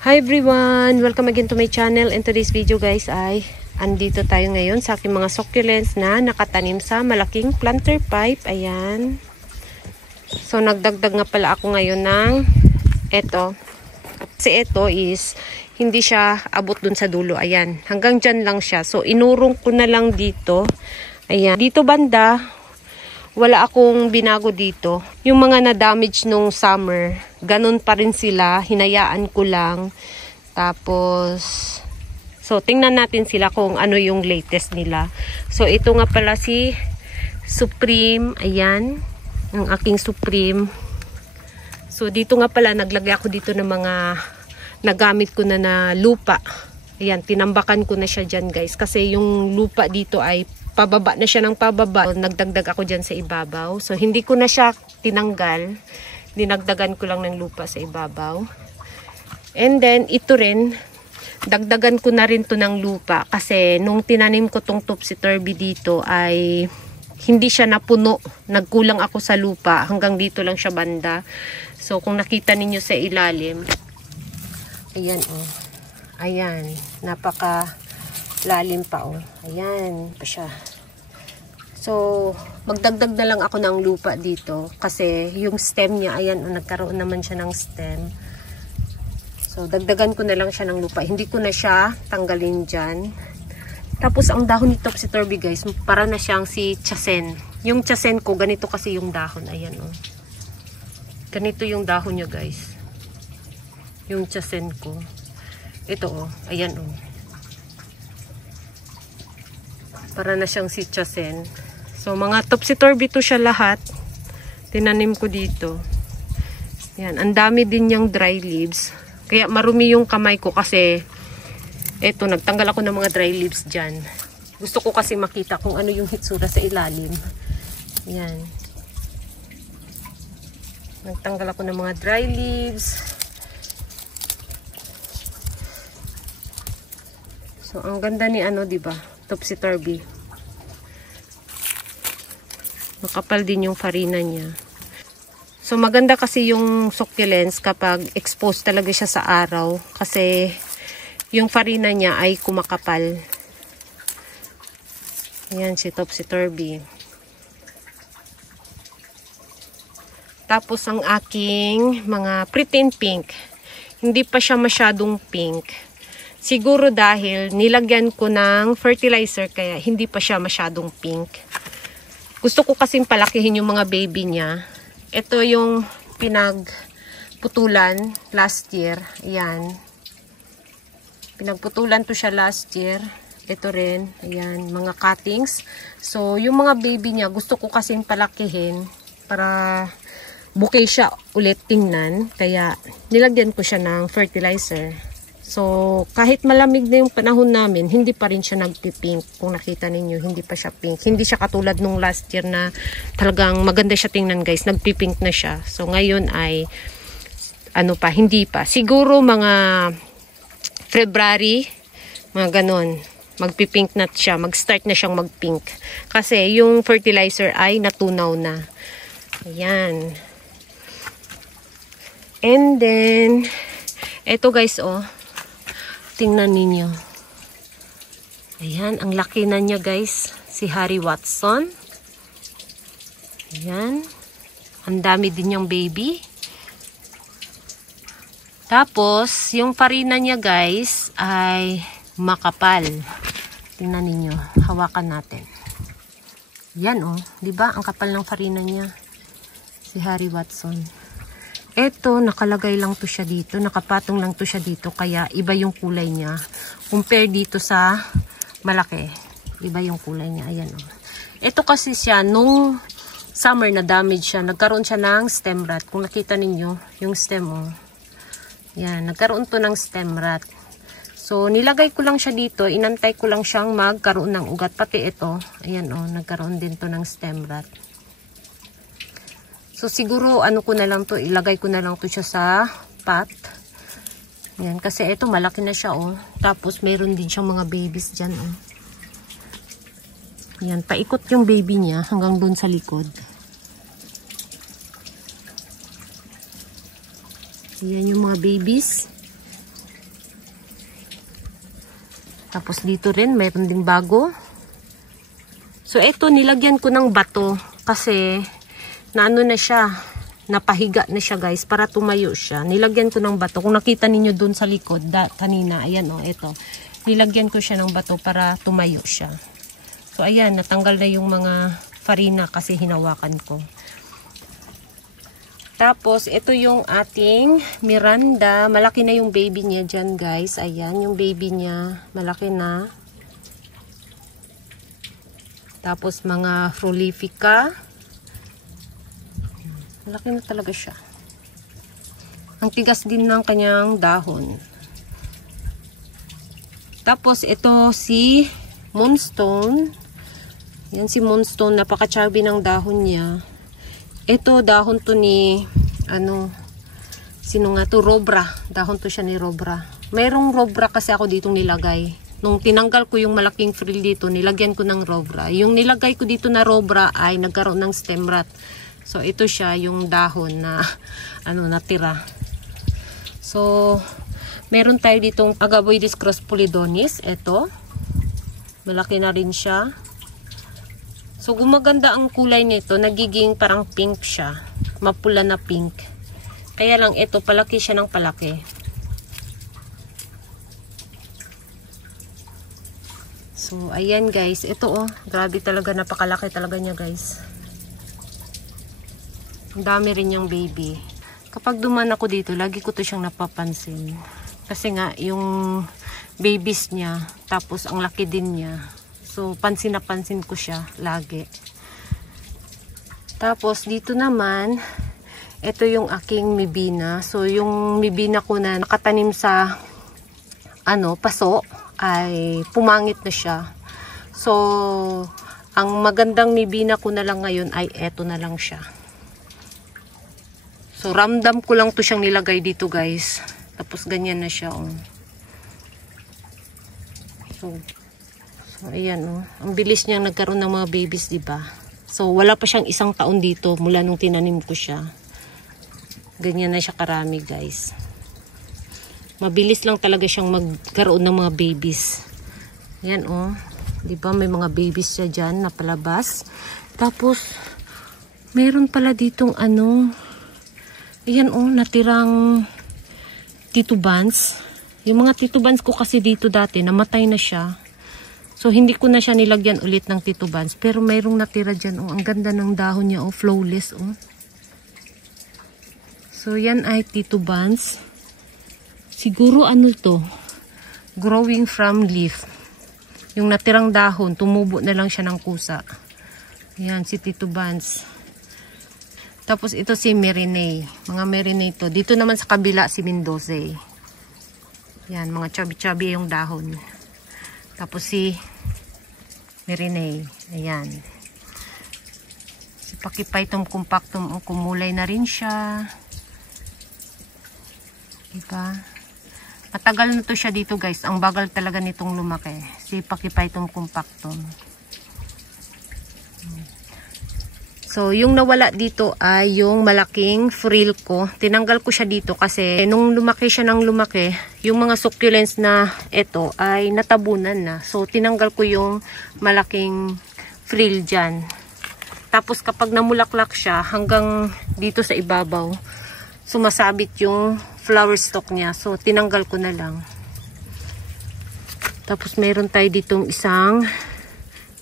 Hi everyone! Welcome again to my channel. In today's video guys ay andito tayo ngayon sa aking mga succulents na nakatanim sa malaking planter pipe. Ayan. So nagdagdag nga pala ako ngayon ng eto. Kasi ito is hindi siya abot dun sa dulo. Ayan. Hanggang dyan lang siya. So inurong ko na lang dito. Ayan. Dito banda, wala akong binago dito. Yung mga na-damage nung summer, ganun pa rin sila. Hinayaan ko lang. Tapos, so tingnan natin sila kung ano yung latest nila. So ito nga pala si Supreme. Ayan. Ang aking Supreme. So dito nga pala, naglagay ako dito ng mga nagamit ko na lupa. Ayan, tinambakan ko na siya dyan guys. Kasi yung lupa dito ay pababa na siya ng pababa. So, nagdagdag ako dyan sa ibabaw. So, hindi ko na siya tinanggal. Dinagdagan ko lang ng lupa sa ibabaw. And then, ito rin, dagdagan ko na rin to ng lupa. Kasi, nung tinanim ko tong topsy-turvy dito ay hindi siya napuno. Nagkulang ako sa lupa. Hanggang dito lang siya banda. So, kung nakita ninyo sa ilalim, ayan oh. Ayan, napaka lalim pa oh. Ayan pa siya. So, magdagdag na lang ako ng lupa dito kasi yung stem niya, ayan oh, nagkaroon naman siya ng stem. So, dagdagan ko na lang siya ng lupa. Hindi ko na siya tanggalin dyan. Tapos, ang dahon ni topsy-turvy guys, para na siyang si chasen. Yung chasen ko, ganito kasi yung dahon. Ayan oh. Ganito yung dahon niya guys. Yung chasen ko. Ito oh, ayan oh. Para na siyang si chasen. So mga topsy-turvy to siya lahat. Tinanim ko dito. Yan, ang dami din niyang dry leaves. Kaya marumi yung kamay ko kasi eto, nagtanggal ako ng mga dry leaves diyan. Gusto ko kasi makita kung ano yung hitsura sa ilalim. Yan. Nagtanggal ako ng mga dry leaves. So, ang ganda ni ano, diba? Topsy-turvy. Makapal din yung farina niya. So, maganda kasi yung succulents kapag exposed talaga siya sa araw. Kasi, yung farina niya ay kumakapal. Ayan, si topsy-turvy. Tapos, ang aking mga pretty pink. Hindi pa siya masyadong pink. Siguro dahil nilagyan ko ng fertilizer kaya hindi pa siya masyadong pink. Gusto ko kasing palakihin yung mga baby niya. Ito yung pinagputulan last year. Ayan. Pinagputulan to siya last year. Ito rin. Ayan. Mga cuttings. So yung mga baby niya gusto ko kasing palakihin para bouquet siya ulit tingnan. Kaya nilagyan ko siya ng fertilizer. So, kahit malamig na yung panahon namin, hindi pa rin siya nagpipink. Kung nakita ninyo, hindi pa siya pink. Hindi siya katulad nung last year na talagang maganda siya tingnan guys. Nagpipink na siya. So, ngayon ay, ano pa, hindi pa. Siguro mga February, mga ganon. Magpipink na siya. Mag-start na siyang magpink. Kasi yung fertilizer ay natunaw na. Ayan. And then, eto guys, oh. Tingnan ninyo. Ayan, ang laki na niya guys. Si Harry Watson. Ayan. Ang dami din niyang baby. Tapos, yung farina niya guys ay makapal. Tingnan ninyo. Hawakan natin. Yan oh. Diba? Ang kapal ng farina niya. Si Harry Watson. Eto, nakalagay lang to siya dito. Nakapatong lang to siya dito. Kaya, iba yung kulay niya. Compare dito sa malaki. Iba yung kulay niya. Ayan o. Ito kasi siya, nung summer na damage siya, nagkaroon siya ng stem rot. Kung nakita ninyo, yung stem o. Yan, nagkaroon to ng stem rot. So, nilagay ko lang siya dito. Inantay ko lang siyang magkaroon ng ugat. Pati ito. Ayan o, nagkaroon din to ng stem rot. So, siguro, ano ko na lang to, ilagay ko na lang to siya sa pot. Yan, kasi ito, malaki na siya, oh. Tapos, mayroon din siyang mga babies dyan, oh. Yan, paikot yung baby niya hanggang doon sa likod. Yan yung mga babies. Tapos dito rin, mayroon ding bago. So, ito, nilagyan ko ng bato kasi naano na siya, napahiga na siya guys, para tumayo siya. Nilagyan ko ng bato. Kung nakita ninyo dun sa likod, kanina, ayan o, ito. Nilagyan ko siya ng bato para tumayo siya. So, ayan, natanggal na yung mga farina kasi hinawakan ko. Tapos, ito yung ating Miranda. Malaki na yung baby niya dyan guys. Ayan, yung baby niya, malaki na. Tapos mga Frolifica. Malaki na talaga siya. Ang tigas din ng kanyang dahon. Tapos ito si Moonstone. Yan si Moonstone. Napaka-chubby ng dahon niya. Ito dahon to ni sino nga to? Robra. Dahon to siya ni Robra. Mayroong Robra kasi ako ditong nilagay. Nung tinanggal ko yung malaking frill dito, nilagyan ko ng Robra. Yung nilagay ko dito na Robra ay nagkaroon ng stem rot. So, ito siya, yung dahon na, natira. So, meron tayo ditong Agaboides crosspolidonis. Ito. Malaki na rin siya. So, gumaganda ang kulay nito. Nagiging parang pink siya. Mapula na pink. Kaya lang, ito, palaki siya ng palaki. So, ayan guys. Ito grabe talaga. Napakalaki talaga niya guys. Ang dami rin yung baby. Kapag duman ako dito, lagi ko to siyang napapansin. Kasi nga, yung babies niya, tapos ang laki din niya. So, pansin na pansin ko siya lagi. Tapos, dito naman, ito yung aking mibina. So, yung mibina ko na nakatanim sa, paso, ay pumangit na siya. So, ang magandang mibina ko na lang ngayon ay eto na lang siya. So, ramdam ko lang to siyang nilagay dito guys. Tapos ganyan na siya So, ayan Ang bilis niyang nagkaroon ng mga babies, diba? So, wala pa siyang 1 taon dito mula nung tinanim ko siya. Ganyan na siya karami guys. Mabilis lang talaga siyang magkaroon ng mga babies. Yan diba may mga babies siya dyan na palabas. Tapos, meron pala ditong ayan natirang titubans. Yung mga titubans ko kasi dito dati, namatay na siya. So, hindi ko na siya nilagyan ulit ng titubans. Pero mayroong natira dyan ang ganda ng dahon niya flawless So, yan ay titubans. Siguro to? Growing from leaf. Yung natirang dahon, tumubo na lang siya ng kusa. Yan, si titubans. Tapos ito si Merinay. Mga Merinay to. Dito naman sa kabila si Mendoza. Yan, mga chubby-chubby yung dahon. Tapos si Merinay. Ayan. Si Pachyphytum compactum, kumulay na rin siya. Diba? Matagal na to siya dito guys. Ang bagal talaga nitong lumaki. Si Pachyphytum compactum. So, yung nawala dito ay yung malaking frill ko. Tinanggal ko siya dito kasi nung lumaki siya ng lumaki, yung mga succulents na ito ay natabunan na. So, tinanggal ko yung malaking frill dyan. Tapos, kapag namulaklak siya hanggang dito sa ibabaw, sumasabit yung flower stalk niya. So, tinanggal ko na lang. Tapos, meron tayo ditong isang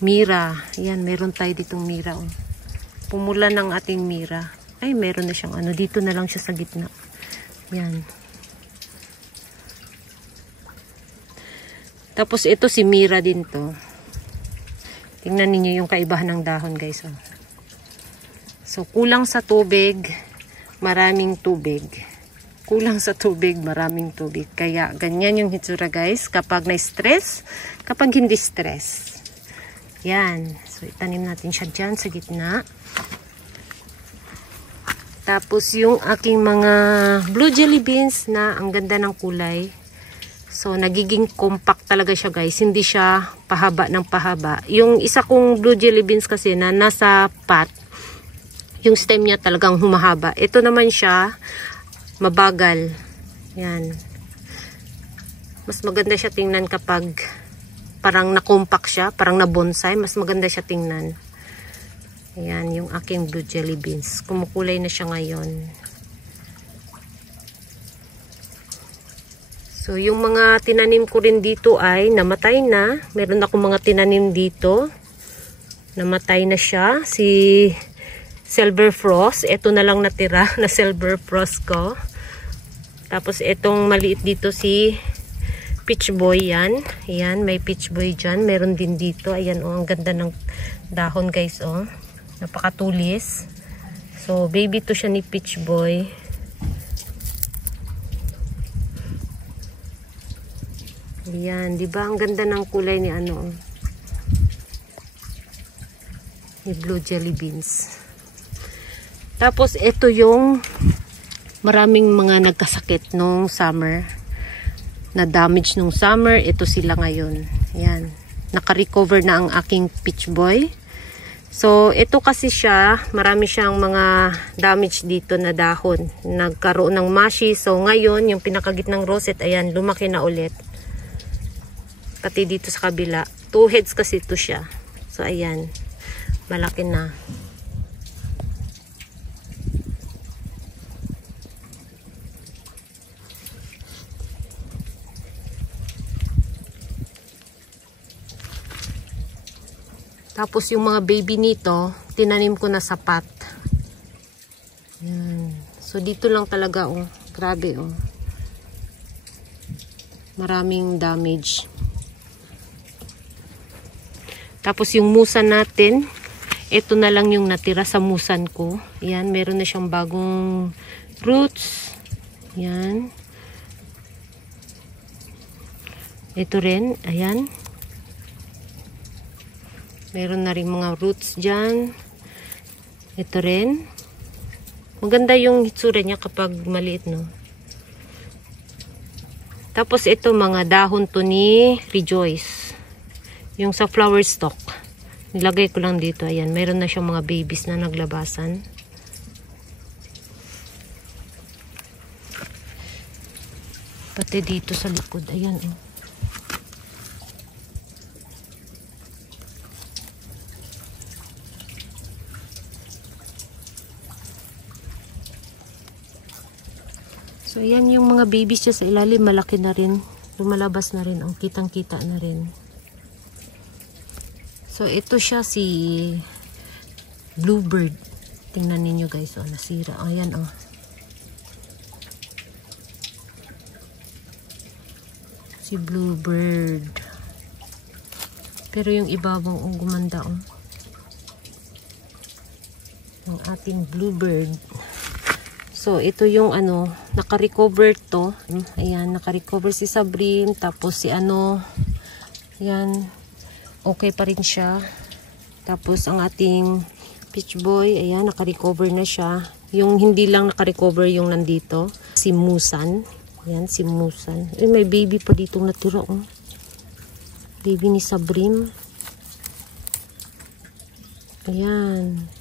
mira. Ayan, meron tayo ditong mira. Pumula ng ating mira. Ay, meron na siyang dito na lang siya sa gitna. Yan. Tapos, ito si mira din to. Tingnan ninyo yung kaibahan ng dahon, guys. So, kulang sa tubig, maraming tubig. Kulang sa tubig, maraming tubig. Kaya, ganyan yung hitsura, guys. Kapag na-stress, kapag hindi stress. Yan. So, itanim natin siya dyan sa gitna. Tapos, yung aking mga blue jelly beans na ang ganda ng kulay. So, nagiging compact talaga siya, guys. Hindi siya pahaba ng pahaba. Yung isa kong blue jelly beans kasi na nasa pot, yung stem niya talagang humahaba. Ito naman siya, mabagal. Yan. Mas maganda siya tingnan kapag parang na-compact siya, parang na-bonsai. Mas maganda siya tingnan. Ayan, yung aking blue jelly beans. Kumukulay na siya ngayon. So, yung mga tinanim ko rin dito ay namatay na. Meron ako mga tinanim dito. Namatay na siya. Si Silver Frost. Ito na lang natira na Silver Frost ko. Tapos, itong maliit dito si Peach Boy yan. Ayan, may Peach Boy dyan. Meron din dito. Ayan, oh, ang ganda ng dahon guys, oh. Napakatulis. So, baby to siya ni Peach Boy. Ayan, di ba? Ang ganda ng kulay ni ano, ni blue jelly beans. Tapos, ito yung maraming mga nagkasakit nung summer. Na damage nung summer, ito sila ngayon. Ayan. Naka-recover na ang aking Peach Boy. So, ito kasi siya, marami siyang mga damage dito na dahon. Nagkaroon ng mashi. So, ngayon, yung pinakagitnang rosette, ayan, lumaki na ulit. Pati dito sa kabila. 2 heads kasi ito siya. So, ayan. Malaki na. Tapos yung mga baby nito, tinanim ko na sa pot. Yan. So dito lang talaga, oh. Grabe, oh. Maraming damage. Tapos yung musan natin, ito na lang yung natira sa musan ko. Yan, meron na siyang bagong roots. Yan. Ito rin, ayan. Meron na rin mga roots dyan. Ito rin. Maganda yung hitsura niya kapag maliit, no? Tapos ito, mga dahon to ni Rejoice. Yung sa flower stalk. Nilagay ko lang dito. Ayan, meron na siyang mga babies na naglabasan. Pati dito sa likod. Ayan, oh. So, yan yung mga babies siya sa ilalim. Malaki na rin. Lumalabas na rin. Ang kitang-kita na rin. So, ito siya si Bluebird. Tingnan ninyo guys. Oh, nasira. Ayan, oh. Si Bluebird. Pero yung ibabaw, oh, gumanda, oh. Ang ating Bluebird. So, ito yung ano, naka-recover to. Ayan, naka-recover si Sabrine. Tapos si ano, ayan, okay pa rin siya. Tapos ang ating Peach Boy, ayan, naka-recover na siya. Yung hindi lang naka-recover yung nandito. Si Musan. Ayan, si Musan. Ay, may baby pa dito natira, oh. Baby ni Sabrine. Ayan.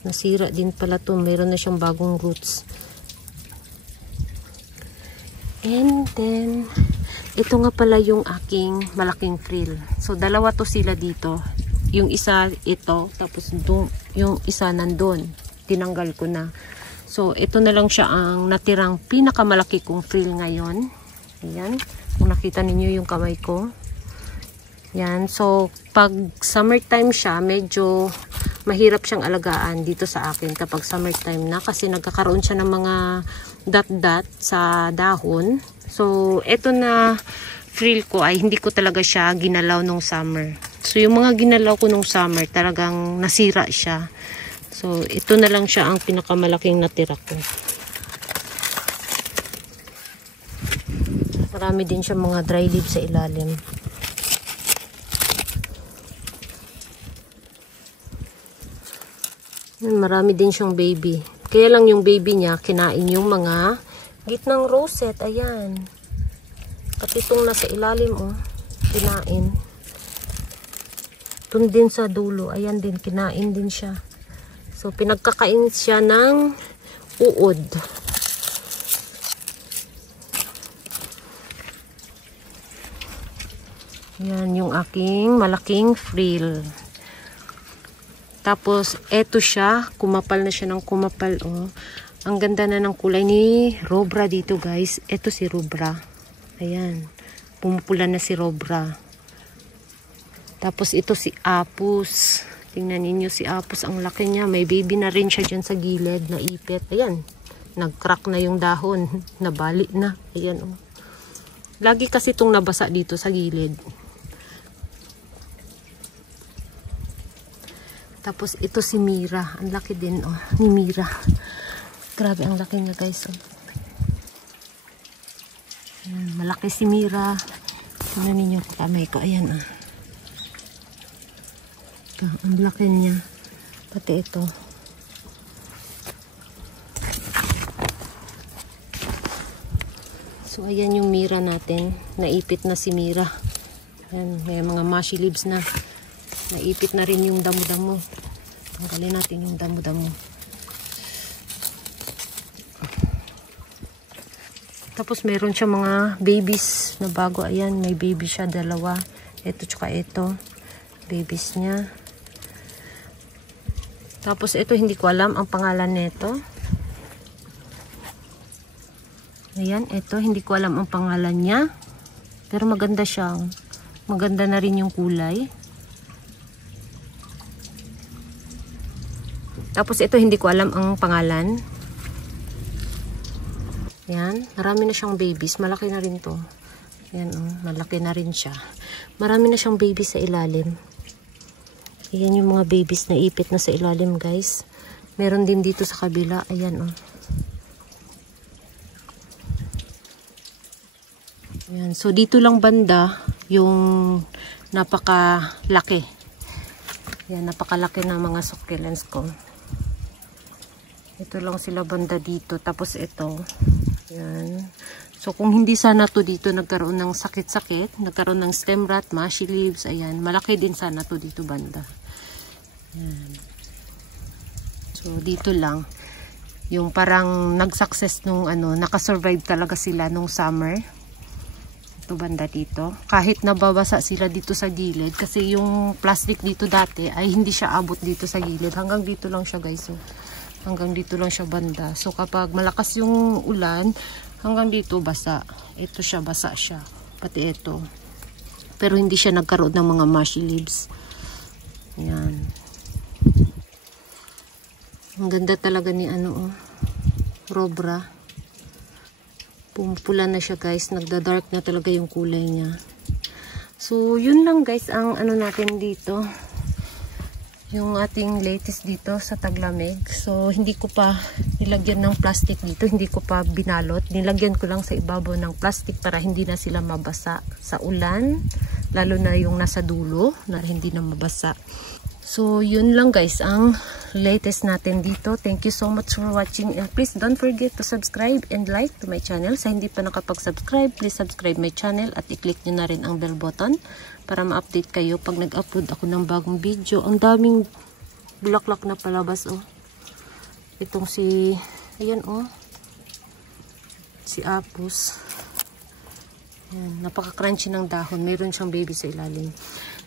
Nasira din pala to. Meron na siyang bagong roots. And then, ito nga pala yung aking malaking frill. So, dalawa to sila dito. Yung isa, ito. Tapos, yung isa nandun. Tinanggal ko na. So, ito na lang siya ang natirang pinakamalaki kong frill ngayon. Ayan. Kung nakita ninyo yung kamay ko. Yan. So, pag summertime siya, medyo mahirap siyang alagaan dito sa akin kapag summertime na. Kasi nagkakaroon siya ng mga dot-dot sa dahon. So, eto na frill ko ay hindi ko talaga siya ginalaw nung summer. So, yung mga ginalaw ko nung summer, talagang nasira siya. So, ito na lang siya ang pinakamalaking natira ko. Marami din siya mga dry leaves sa ilalim. Marami din siyang baby. Kaya lang yung baby niya, kinain yung mga gitnang rosette. Ayan. Pati itong nasa ilalim, oh. Kinain. Itong din sa dulo. Ayan din, kinain din siya. So, pinagkakain siya ng uod. Yan yung aking malaking frill. Tapos, eto siya. Kumapal na siya ng kumapal. Oh. Ang ganda na ng kulay ni Robra dito, guys. Eto si Robra. Ayan. Pumupula na si Robra. Tapos, ito si Apus. Tingnan ninyo si Apus. Ang laki niya. May baby na rin siya dyan sa gilid. Naipit. Ayan. Nag-crack na yung dahon. Nabali na. Ayan, oh. Lagi kasi itong nabasa dito sa gilid. Tapos ito si Mira. Ang laki din, oh, ni Mira. Grabe ang laki niya, guys. Oh. Ayan, malaki si Mira. Tingnan ninyo ko kamay ko. Ayan, ah. Ito, ang laki niya. Pati ito. So, ayan yung Mira natin. Naipit na si Mira. Ayan, may mga mushy leaves na. Naipit na rin yung damo-damo. Tanggalin natin yung damo-damo. Tapos meron siya mga babies na bago. Ayan, may baby siya, dalawa. Ito tsaka ito. Babies niya. Tapos ito, hindi ko alam ang pangalan nito. Ayan, ito, hindi ko alam ang pangalan niya. Pero maganda siya. Maganda na rin yung kulay. Tapos ito, hindi ko alam ang pangalan. Yan, marami na siyang babies. Malaki na rin to. Yan, oh, malaki na rin siya. Marami na siyang babies sa ilalim. Ayan yung mga babies na ipit na sa ilalim, guys. Meron din dito sa kabila. Ayan, oh. Ayan, so dito lang banda yung napakalaki. Yan, napakalaki na mga succulents ko. Ito lang sila banda dito. Tapos ito. Yan. So, kung hindi sana to dito nagkaroon ng sakit-sakit, nagkaroon ng stem rot, mushy leaves, ayan. Malaki din sana to dito banda. Yan. So, dito lang. Yung parang nag-success nung ano, nakasurvive talaga sila nung summer. Ito banda dito. Kahit nababasa sila dito sa gilid. Kasi yung plastic dito dati ay hindi siya abot dito sa gilid. Hanggang dito lang siya, guys. So, hanggang dito lang siya banda. So, kapag malakas yung ulan, hanggang dito basa. Ito siya, basa siya. Pati ito. Pero hindi siya nagkaroon ng mga mushy leaves. Yan. Ang ganda talaga ni ano, oh, Robra. Pumupula na siya, guys. Nagda-dark na talaga yung kulay niya. So, yun lang, guys, ang ano natin dito. Yung ating latest dito sa taglamig. So, hindi ko pa nilagyan ng plastic dito. Hindi ko pa binalot. Nilagyan ko lang sa ibabaw ng plastic para hindi na sila mabasa sa ulan. Lalo na yung nasa dulo na hindi na mabasa. So, yun lang, guys, ang latest natin dito. Thank you so much for watching. And please don't forget to subscribe and like to my channel. Sa hindi pa nakapag-subscribe, please subscribe my channel at i-click nyo na rin ang bell button para ma-update kayo pag nag-upload ako ng bagong video. Ang daming bulaklak na palabas, oh. Itong si, ayan, oh. Si Apus. Ayan, napaka-crunchy ng dahon. Mayroon siyang baby sa ilalim.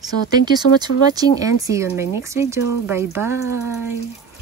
So, thank you so much for watching and see you on my next video. Bye-bye!